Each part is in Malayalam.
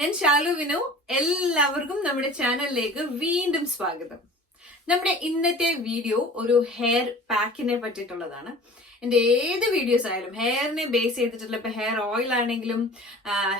ഞാൻ ശാലു വിനു. എല്ലാവർക്കും നമ്മുടെ ചാനലിലേക്ക് വീണ്ടും സ്വാഗതം. നമ്മുടെ ഇന്നത്തെ വീഡിയോ ഒരു ഹെയർ പാക്കിനെ പറ്റിയിട്ടുള്ളതാണ്. എന്റെ ഏത് വീഡിയോസ് ആയാലും ഹെയറിനെ ബേസ് ചെയ്തിട്ടുള്ള ഇപ്പൊ ഹെയർ ഓയിൽ ആണെങ്കിലും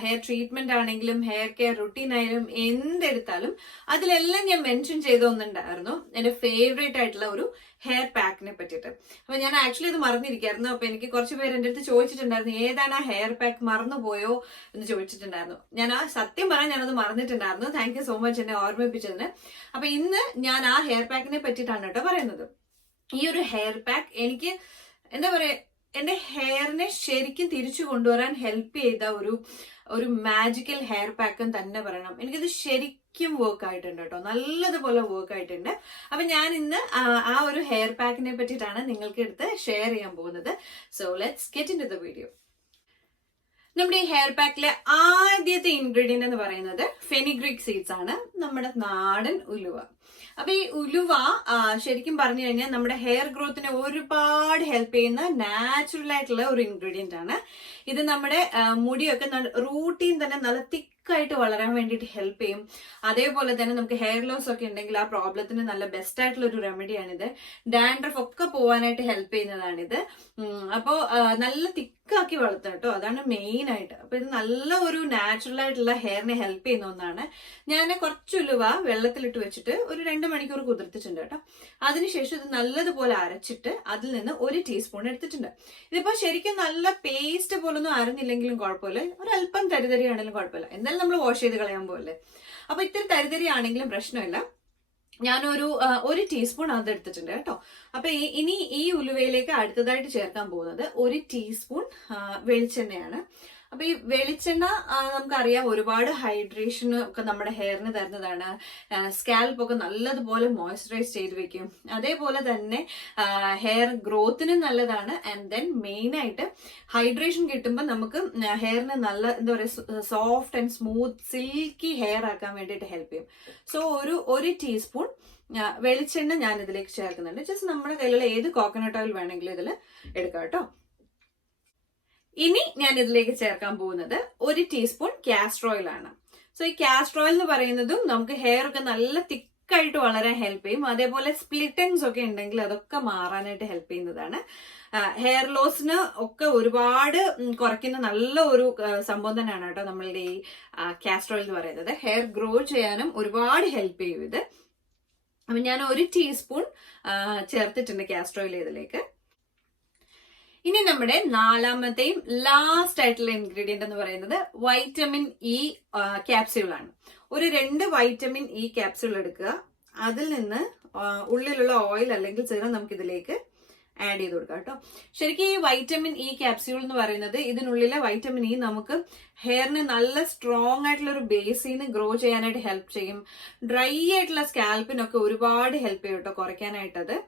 ഹെയർ ട്രീറ്റ്മെന്റ് ആണെങ്കിലും ഹെയർ കെയർ റുട്ടീൻ ആയാലും എന്തെടുത്താലും അതിലെല്ലാം ഞാൻ മെൻഷൻ ചെയ്തൊന്നുണ്ടായിരുന്നു എന്റെ ഫേവറേറ്റ് ആയിട്ടുള്ള ഒരു ഹെയർ പാക്കിനെ പറ്റിയിട്ട്. അപ്പൊ ഞാൻ ആക്ച്വലി ഇത് മറന്നിരിക്കായിരുന്നു. അപ്പൊ എനിക്ക് കുറച്ച് പേര് എന്റെ അടുത്ത് ചോദിച്ചിട്ടുണ്ടായിരുന്നു ഏതാണ് ആ ഹെയർ പാക്ക് മറന്നുപോയോ എന്ന് ചോദിച്ചിട്ടുണ്ടായിരുന്നു. ഞാൻ സത്യം പറയാൻ ഞാനത് മറന്നിട്ടുണ്ടായിരുന്നു. താങ്ക് യു സോ മച്ച് എന്നെ ഓർമ്മിപ്പിച്ചതിന്. അപ്പൊ ഇന്ന് ഞാൻ ആ ഹെയർ പാക്കിനെ പറ്റിയിട്ടാണ് കേട്ടോ പറയുന്നത്. ഈ ഒരു ഹെയർ പാക്ക് എനിക്ക് എന്താ പറയാ, എന്റെ ഹെയറിനെ ശരിക്കും തിരിച്ചു കൊണ്ടുവരാൻ ഹെൽപ്പ് ചെയ്ത ഒരു മാജിക്കൽ ഹെയർ പാക്ക് തന്നെ പറയണം. എനിക്കിത് ശരിക്കും വർക്ക് ആയിട്ടുണ്ട് കേട്ടോ, നല്ലതുപോലെ വർക്ക് ആയിട്ടുണ്ട്. അപ്പൊ ഞാൻ ഇന്ന് ആ ഒരു ഹെയർ പാക്കിനെ പറ്റിയിട്ടാണ് നിങ്ങൾക്ക് എടുത്ത് ഷെയർ ചെയ്യാൻ പോകുന്നത്. So let's get into the video. നമ്മുടെ ഈ ഹെയർ പാക്കിലെ ആദ്യത്തെ ഇൻഗ്രീഡിയന്റ് എന്ന് പറയുന്നത് ഫെനിഗ്രിക് സീഡ്സ് ആണ്, നമ്മുടെ നാടൻ ഉലുവ. അപ്പൊ ഈ ഉലുവ ശരിക്കും പറഞ്ഞു കഴിഞ്ഞാൽ നമ്മുടെ ഹെയർ ഗ്രോത്തിനെ ഒരുപാട് ഹെൽപ്പ് ചെയ്യുന്ന നാച്ചുറൽ ആയിട്ടുള്ള ഒരു ഇൻഗ്രീഡിയന്റ് ആണ്. ഇത് നമ്മുടെ മുടിയൊക്കെ റൂട്ടീൻ തന്നെ നല്ല തിക്കായിട്ട് വളരാൻ വേണ്ടിയിട്ട് ഹെൽപ്പ് ചെയ്യും. അതേപോലെ തന്നെ നമുക്ക് ഹെയർ ലോസ് ഒക്കെ ഉണ്ടെങ്കിൽ ആ പ്രോബ്ലത്തിന് നല്ല ബെസ്റ്റ് ആയിട്ടുള്ള ഒരു റെമഡിയാണിത്. ഡാൻഡ്രഫ് ഒക്കെ പോവാനായിട്ട് ഹെൽപ്പ് ചെയ്യുന്നതാണിത്. അപ്പോൾ നല്ല തിക്കാക്കി വളർത്തുക കേട്ടോ, അതാണ് മെയിൻ ആയിട്ട്. അപ്പൊ ഇത് നല്ല ഒരു നാച്ചുറൽ ആയിട്ടുള്ള ഹെയറിനെ ഹെൽപ്പ് ചെയ്യുന്ന ഒന്നാണ്. ഞാൻ കുറച്ച് ഉലുവ വെള്ളത്തിലിട്ട് വെച്ചിട്ട് ഒരു 2 മണിക്കൂർ കുതിർത്തിട്ടുണ്ട് കേട്ടോ. അതിനുശേഷം ഇത് നല്ലതുപോലെ അരച്ചിട്ട് അതിൽ നിന്ന് 1 ടീസ്പൂൺ എടുത്തിട്ടുണ്ട്. ഇതിപ്പോ ശരിക്കും നല്ല പേസ്റ്റ് പോലൊന്നും അരഞ്ഞില്ലെങ്കിലും കുഴപ്പമില്ല, ഒരല്പം തരിതരിയാണെങ്കിലും കുഴപ്പമില്ല, എന്തായാലും നമ്മൾ വാഷ് ചെയ്ത് കളയാൻ പോലെ. അപ്പൊ ഇത്തിരി തരിതരിയാണെങ്കിലും പ്രശ്നമില്ല. ഞാനൊരു 1 ടീസ്പൂൺ അത് എടുത്തിട്ടുണ്ട് കേട്ടോ. അപ്പൊ ഇനി ഈ ഉലുവയിലേക്ക് അടുത്തതായിട്ട് ചേർക്കാൻ പോകുന്നത് 1 ടീസ്പൂൺ വെളിച്ചെണ്ണയാണ്. അപ്പൊ ഈ വെളിച്ചെണ്ണ നമുക്കറിയാം ഒരുപാട് ഹൈഡ്രേഷൻ ഒക്കെ നമ്മുടെ ഹെയറിന് തരുന്നതാണ്. സ്കാൽപ്പ് ഒക്കെ നല്ലതുപോലെ മോയ്സ്ചറൈസ് ചെയ്ത് വെക്കും. അതേപോലെ തന്നെ ഹെയർ ഗ്രോത്തിന് നല്ലതാണ്. ആൻഡ് ദെൻ മെയിൻ ആയിട്ട് ഹൈഡ്രേഷൻ കിട്ടുമ്പോൾ നമുക്ക് ഹെയറിന് നല്ല എന്താ പറയുക, soft and smooth silky hair ആക്കാൻ വേണ്ടിയിട്ട് ഹെൽപ്പ് ചെയ്യും. സോ ഒരു ടീസ്പൂൺ വെളിച്ചെണ്ണ ഞാൻ ഇതിലേക്ക് ചേർക്കുന്നുണ്ട്. ജസ്റ്റ് നമ്മുടെ കയ്യിലുള്ള ഏത് കോക്കനട്ട് ഓയിൽ വേണമെങ്കിലും ഇതിൽ എടുക്കാം കേട്ടോ. ഇനി ഞാൻ ഇതിലേക്ക് ചേർക്കാൻ പോകുന്നത് 1 ടീസ്പൂൺ കാസ്റ്റർ ഓയിൽ ആണ്. സോ ഈ കാസ്റ്റർ ഓയിൽ എന്ന് പറയുന്നതും നമുക്ക് ഹെയർ ഒക്കെ നല്ല തിക്കായിട്ട് വളരാൻ ഹെൽപ്പ് ചെയ്യും. അതേപോലെ സ്പ്ലിറ്റൻസ് ഒക്കെ ഉണ്ടെങ്കിൽ അതൊക്കെ മാറാനായിട്ട് ഹെൽപ്പ് ചെയ്യുന്നതാണ്. ഹെയർ ലോസിന് ഒക്കെ ഒരുപാട് കുറയ്ക്കുന്ന നല്ല ഒരു സംഭവം തന്നെയാണ് കേട്ടോ നമ്മളുടെ ഈ കാസ്റ്റർ ഓയിൽ എന്ന് പറയുന്നത്. ഹെയർ ഗ്രോ ചെയ്യാനും ഒരുപാട് ഹെൽപ്പ് ചെയ്യും ഇത്. അപ്പൊ ഞാൻ 1 ടീസ്പൂൺ ചേർത്തിട്ടുണ്ട് കാസ്റ്റർ ഓയിൽ ഇതിലേക്ക്. ഇനി നമ്മുടെ 4മത്തെയും ലാസ്റ്റ് ആയിട്ടുള്ള ഇൻഗ്രീഡിയന്റ് എന്ന് പറയുന്നത് വൈറ്റമിൻ ഇ ക്യാപ്സ്യൂൾ ആണ്. ഒരു 2 വൈറ്റമിൻ ഇ ക്യാപ്സ്യൂൾ എടുക്കുക. അതിൽ നിന്ന് ഉള്ളിലുള്ള ഓയിൽ അല്ലെങ്കിൽ സിറം നമുക്ക് ഇതിലേക്ക് ആഡ് ചെയ്ത് കൊടുക്കാം കേട്ടോ. ശരിക്കും ഈ വൈറ്റമിൻ ഇ ക്യാപ്സ്യൂൾ എന്ന് പറയുന്നത് ഇതിനുള്ളിലെ വൈറ്റമിൻ ഇ നമുക്ക് ഹെയറിന് നല്ല സ്ട്രോങ് ആയിട്ടുള്ള ഒരു ബേസിന് ഗ്രോ ചെയ്യാനായിട്ട് ഹെൽപ്പ് ചെയ്യും. ഡ്രൈ ആയിട്ടുള്ള സ്കാൽപ്പിനൊക്കെ ഒരുപാട് ഹെൽപ്പ് ചെയ്യും കേട്ടോ കുറയ്ക്കാനായിട്ടത്.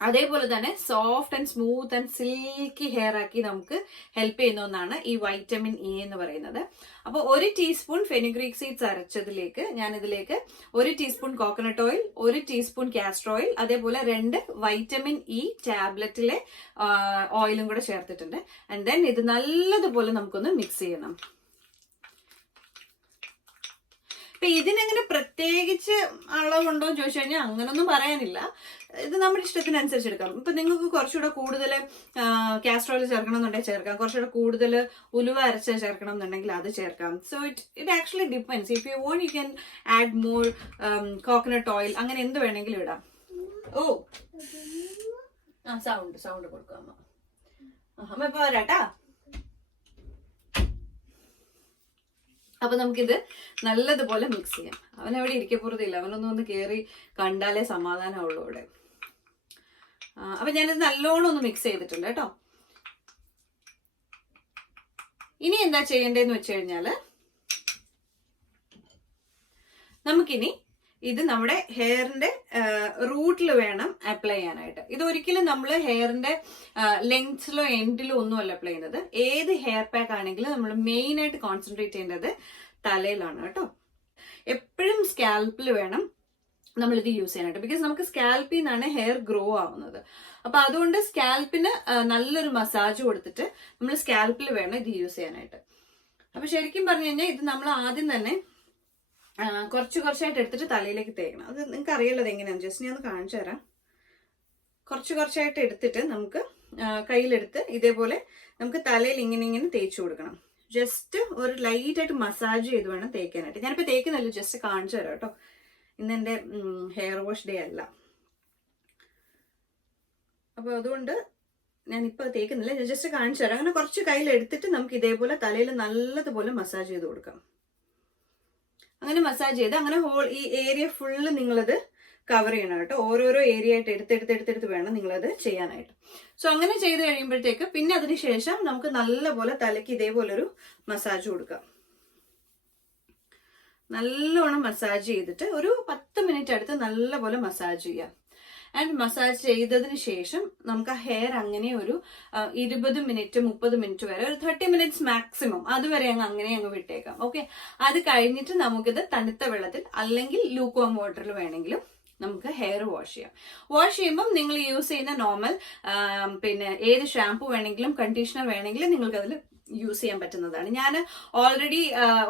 അതേപോലെ തന്നെ soft and smooth and silky hair ആക്കി നമുക്ക് ഹെൽപ്പ് ചെയ്യുന്ന ഒന്നാണ് ഈ വൈറ്റമിൻ ഇ എന്ന് പറയുന്നത്. അപ്പോൾ 1 ടീസ്പൂൺ ഫെനിഗ്രീക് സീഡ്സ് അരച്ചതിലേക്ക് ഞാൻ ഇതിലേക്ക് 1 teaspoon coconut oil, 1 teaspoon castor oil, അതേപോലെ 2 വൈറ്റമിൻ ഇ ടാബ്ലറ്റിലെ ഓയിലും കൂടെ ചേർത്തിട്ടുണ്ട്. ആൻഡ് ദെൻ ഇത് നല്ലതുപോലെ നമുക്കൊന്ന് മിക്സ് ചെയ്യണം. ഇപ്പൊ ഇതിനെങ്ങനെ പ്രത്യേകിച്ച് അളവുണ്ടോ എന്ന് ചോദിച്ചു കഴിഞ്ഞാൽ അങ്ങനൊന്നും പറയാനില്ല. ഇത് നമ്മുടെ ഇഷ്ടത്തിനനുസരിച്ച് എടുക്കാം. ഇപ്പൊ നിങ്ങൾക്ക് കുറച്ചുകൂടെ കൂടുതൽ കാസ്റ്റർ ഓയിൽ ചേർക്കണം എന്നുണ്ടെങ്കിൽ ചേർക്കാം, കുറച്ചുകൂടെ കൂടുതൽ ഉലുവ അരച്ച് ചേർക്കണം എന്നുണ്ടെങ്കിൽ അത് ചേർക്കാം. So it actually depends. If you want you can add more coconut oil, അങ്ങനെ എന്ത് വേണമെങ്കിലും ഇടാം. ഓ സൗണ്ട് കൊടുക്കാം അമ്മ ഇപ്പൊ വരാട്ടാ. അപ്പൊ നമുക്കിത് നല്ലതുപോലെ മിക്സ് ചെയ്യാം. അവനെവിടെ ഇരിക്കപ്പുറത്തില്ല, അവനൊന്നും കയറി കണ്ടാലേ സമാധാനമുള്ളൂ ഇവിടെ. അപ്പൊ ഞാനിത് നല്ലോണം ഒന്ന് മിക്സ് ചെയ്തിട്ടുണ്ട് കേട്ടോ. ഇനി എന്താ ചെയ്യേണ്ടതെന്ന് വെച്ച് കഴിഞ്ഞാല് നമുക്കിനി ഇത് നമ്മുടെ ഹെയറിന്റെ റൂട്ടിൽ വേണം അപ്ലൈ ചെയ്യാനായിട്ട്. ഇത് ഒരിക്കലും നമ്മൾ ഹെയറിന്റെ ലെങ്ത്സിലോ എൻഡിലോ ഒന്നുമല്ല അപ്ലൈ ചെയ്യുന്നത്. ഏത് ഹെയർ പാക്ക് ആണെങ്കിലും നമ്മൾ മെയിൻ ആയിട്ട് കോൺസെൻട്രേറ്റ് ചെയ്യേണ്ടത് തലയിലാണ് കേട്ടോ. എപ്പോഴും സ്കാൽപ്പിൽ വേണം നമ്മളിത് യൂസ് ചെയ്യാനായിട്ട്. ബിക്കോസ് നമുക്ക് സ്കാൽപ്പിൽ നിന്നാണ് ഹെയർ ഗ്രോ ആവുന്നത്. അപ്പൊ അതുകൊണ്ട് സ്കാൽപ്പിന് നല്ലൊരു മസാജ് കൊടുത്തിട്ട് നമ്മൾ സ്കാൽപ്പിൽ വേണം ഇത് യൂസ് ചെയ്യാനായിട്ട്. അപ്പൊ ശരിക്കും പറഞ്ഞു കഴിഞ്ഞാൽ ഇത് നമ്മൾ ആദ്യം തന്നെ കുറച്ചായിട്ട് എടുത്തിട്ട് തലയിലേക്ക് തേക്കണം. അത് നിങ്ങൾക്ക് അറിയാലോ എങ്ങനെയാണ്, ജസ്റ്റ് ഞാൻ ഒന്ന് കാണിച്ചു തരാം. കുറച്ചായിട്ട് എടുത്തിട്ട് നമുക്ക് കയ്യിലെടുത്ത് ഇതേപോലെ നമുക്ക് തലയിൽ ഇങ്ങനെ തേച്ചു കൊടുക്കണം. ജസ്റ്റ് ഒരു ലൈറ്റായിട്ട് മസാജ് ചെയ്ത് വേണം തേക്കാനായിട്ട്. ഞാനിപ്പോൾ തേക്കുന്നില്ല, ജസ്റ്റ് കാണിച്ചു തരാം കേട്ടോ. ഇന്ന് എൻ്റെ ഹെയർ വാഷ് ഡേ അല്ല, അപ്പോൾ അതുകൊണ്ട് ഞാനിപ്പോൾ തേക്കുന്നില്ല, ഞാൻ ജസ്റ്റ് കാണിച്ചു തരാം. അങ്ങനെ കുറച്ച് കയ്യിലെടുത്തിട്ട് നമുക്ക് ഇതേപോലെ തലയിൽ നല്ലതുപോലെ മസാജ് ചെയ്ത് കൊടുക്കാം. അങ്ങനെ മസാജ് ചെയ്ത് അങ്ങനെ ഈ ഏരിയ ഫുള്ള് നിങ്ങളത് കവർ ചെയ്യണം കേട്ടോ. ഓരോരോ ഏരിയ ആയിട്ട് എടുത്തെടുത്ത് വേണം നിങ്ങളത് ചെയ്യാനായിട്ട്. സോ അങ്ങനെ ചെയ്ത് കഴിയുമ്പോഴത്തേക്ക് പിന്നെ അതിന് ശേഷം നമുക്ക് നല്ലപോലെ തലയ്ക്ക് ഇതേപോലെ ഒരു മസാജ് കൊടുക്കാം. നല്ലോണം മസാജ് ചെയ്തിട്ട് ഒരു 10 മിനിറ്റ് അടുത്ത് നല്ലപോലെ മസാജ് ചെയ്യാം. ആൻഡ് മസാജ് ചെയ്തതിന് ശേഷം നമുക്ക് ആ ഹെയർ അങ്ങനെ ഒരു 20 മിനിറ്റ് 30 മിനിറ്റ് വരെ, ഒരു 30 മിനിറ്റ്സ് മാക്സിമം അതുവരെ അങ്ങനെ വിട്ടേക്കാം. ഓക്കെ, അത് കഴിഞ്ഞിട്ട് നമുക്കിത് തണുത്ത വെള്ളത്തിൽ അല്ലെങ്കിൽ ലൂക്ക് വാം വാട്ടറിൽ വേണമെങ്കിലും നമുക്ക് ഹെയർ വാഷ് ചെയ്യാം. വാഷ് ചെയ്യുമ്പം നിങ്ങൾ യൂസ് ചെയ്യുന്ന നോർമൽ പിന്നെ ഏത് ഷാംപൂ വേണമെങ്കിലും കണ്ടീഷണർ വേണമെങ്കിലും നിങ്ങൾക്ക് അതിൽ യൂസ് ചെയ്യാൻ പറ്റുന്നതാണ്. ഞാൻ ഓൾറെഡി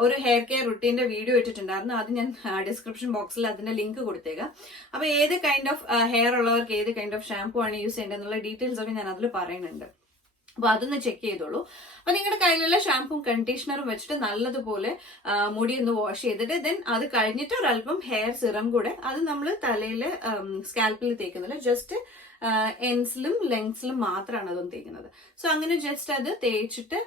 ഒരു ഹെയർ കെയർ റുട്ടീന്റെ വീഡിയോ ഇട്ടിട്ടുണ്ടായിരുന്നു. അത് ഞാൻ ഡിസ്ക്രിപ്ഷൻ ബോക്സിൽ അതിന്റെ ലിങ്ക് കൊടുത്തേക്കാം. അപ്പൊ ഏത് കൈൻഡ് ഓഫ് ഹെയർ ഉള്ളവർക്ക് ഏത് കൈൻഡ് ഓഫ് ഷാംപൂ ആണ് യൂസ് ചെയ്യേണ്ടത് എന്നുള്ള ഡീറ്റെയിൽസ് ഒക്കെ ഞാൻ അതിൽ പറയുന്നുണ്ട്. അപ്പൊ അതൊന്ന് ചെക്ക് ചെയ്തോളൂ. അപ്പൊ നിങ്ങളുടെ കയ്യിലുള്ള ഷാംപൂം കണ്ടീഷണറും വെച്ചിട്ട് നല്ലതുപോലെ മുടി ഒന്ന് വാഷ് ചെയ്തിട്ട് ദെൻ അത് കഴിഞ്ഞിട്ട് ഒരല്പം ഹെയർ സിറം കൂടെ, അത് നമ്മൾ തലയിൽ സ്കാൽപ്പിൽ തേക്കുന്നില്ല, ജസ്റ്റ് എൻസിലും ലെങ്സിലും മാത്രമാണ് അതൊന്നും തേക്കുന്നത്. സോ അങ്ങനെ ജസ്റ്റ് അത് തേച്ചിട്ട്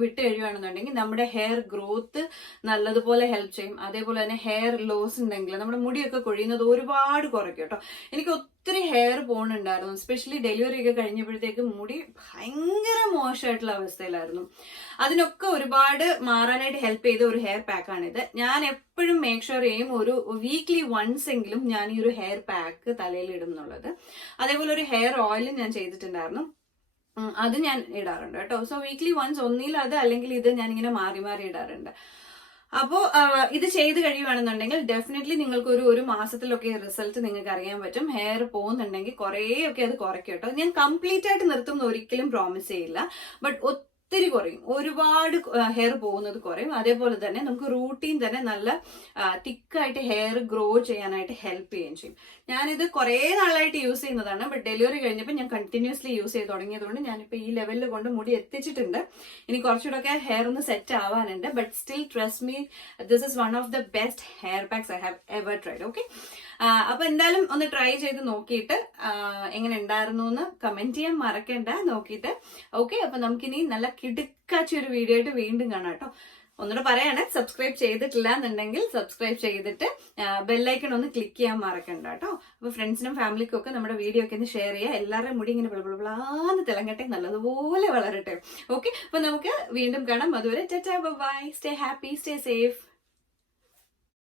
വിട്ട് കഴിയുകയാണെന്നുണ്ടെങ്കിൽ നമ്മുടെ ഹെയർ ഗ്രോത്ത് നല്ലതുപോലെ ഹെൽപ്പ് ചെയ്യും. അതേപോലെ തന്നെ ഹെയർ ലോസ് ഉണ്ടെങ്കിൽ നമ്മുടെ മുടിയൊക്കെ കൊഴിയുന്നത് ഒരുപാട് കുറയ്ക്കും കേട്ടോ. എനിക്ക് ഒത്തിരി ഹെയർ പോകുന്നുണ്ടായിരുന്നു, എസ്പെഷ്യലി ഡെലിവറി ഒക്കെ കഴിഞ്ഞപ്പോഴത്തേക്കും മുടി ഭയങ്കര മോശമായിട്ടുള്ള അവസ്ഥയിലായിരുന്നു. അതിനൊക്കെ ഒരുപാട് മാറാനായിട്ട് ഹെൽപ്പ് ചെയ്ത ഒരു ഹെയർ പാക്കാണിത്. ഞാൻ എപ്പോഴും മേക്ക് ഷുവർ ചെയ്യും ഒരു വീക്ക്ലി വൺസ് എങ്കിലും ഞാൻ ഈ ഒരു ഹെയർ പാക്ക് തലയിൽ ഇടും എന്നുള്ളത്. അതേപോലെ ഒരു ഹെയർ ഓയിലും ഞാൻ ചെയ്തിട്ടുണ്ടായിരുന്നു, അത് ഞാൻ ഇടാറുണ്ട് കേട്ടോ. സോ വീക്ക്ലി വൺസ് ഒന്നിൽ അത് അല്ലെങ്കിൽ ഇത് ഞാനിങ്ങനെ മാറി ഇടാറുണ്ട്. അപ്പോൾ ഇത് ചെയ്ത് കഴിയുവാണെന്നുണ്ടെങ്കിൽ ഡെഫിനറ്റ്ലി നിങ്ങൾക്ക് ഒരു മാസത്തിലൊക്കെ റിസൾട്ട് നിങ്ങൾക്ക് അറിയാൻ പറ്റും. ഹെയർ പോകുന്നുണ്ടെങ്കിൽ കുറേയൊക്കെ അത് കുറയ്ക്കും കേട്ടോ. ഞാൻ കംപ്ലീറ്റ് ആയിട്ട് നിർത്തും എന്ന് ഒരിക്കലും പ്രോമിസ് ചെയ്യില്ല, ബട്ട് ഒത്തിരി കുറയും, ഒരുപാട് ഹെയർ പോകുന്നത് കുറയും. അതേപോലെ തന്നെ നമുക്ക് റൂട്ടീൻ തന്നെ നല്ല തിക്കായിട്ട് ഹെയർ ഗ്രോ ചെയ്യാനായിട്ട് ഹെൽപ്പ് ചെയ്യുകയും ചെയ്യും. ഞാനിത് കുറേ നാളായിട്ട് യൂസ് ചെയ്യുന്നതാണ്, ബട്ട് ഡെലിവറി കഴിഞ്ഞപ്പോൾ ഞാൻ കണ്ടിന്യൂസ്ലി യൂസ് ചെയ്ത് തുടങ്ങിയതുകൊണ്ട് ഞാനിപ്പോൾ ഈ ലെവലിൽ കൊണ്ട് മുടി എത്തിച്ചിട്ടുണ്ട്. ഇനി കുറച്ചുകൂടെ ഹെയർ ഒന്ന് സെറ്റ് ആവാനുണ്ട്, but still trust me, this is one of the best hair packs I have ever tried. Okay, അപ്പൊ എന്തായാലും ഒന്ന് ട്രൈ ചെയ്ത് നോക്കിയിട്ട് എങ്ങനെ ഉണ്ടായിരുന്നു എന്ന് കമന്റ് ചെയ്യാൻ മറക്കണ്ട നോക്കിയിട്ട്. ഓക്കെ, അപ്പൊ നമുക്കിനി നല്ല കിടുക്കാച്ച ഒരു വീഡിയോ ആയിട്ട് വീണ്ടും കാണാം കേട്ടോ. ഒന്നുകൂടെ പറയാണ്, സബ്സ്ക്രൈബ് ചെയ്തിട്ടില്ല എന്നുണ്ടെങ്കിൽ സബ്സ്ക്രൈബ് ചെയ്തിട്ട് ബെല്ലൈക്കൺ ഒന്ന് ക്ലിക്ക് ചെയ്യാൻ മറക്കണ്ട കേട്ടോ. അപ്പൊ ഫ്രണ്ട്സിനും ഫാമിലിക്കും ഒക്കെ നമ്മുടെ വീഡിയോ ഒക്കെ ഒന്ന് ഷെയർ ചെയ്യുക. എല്ലാവരുടെയും മുടി ഇങ്ങനെ ബിളബിളാന്ന് തിളങ്ങട്ടെ, നല്ലതുപോലെ വളരട്ടെ. ഓക്കെ, അപ്പൊ നമുക്ക് വീണ്ടും കാണാം. അതുവരെ tata bye, stay happy, stay safe.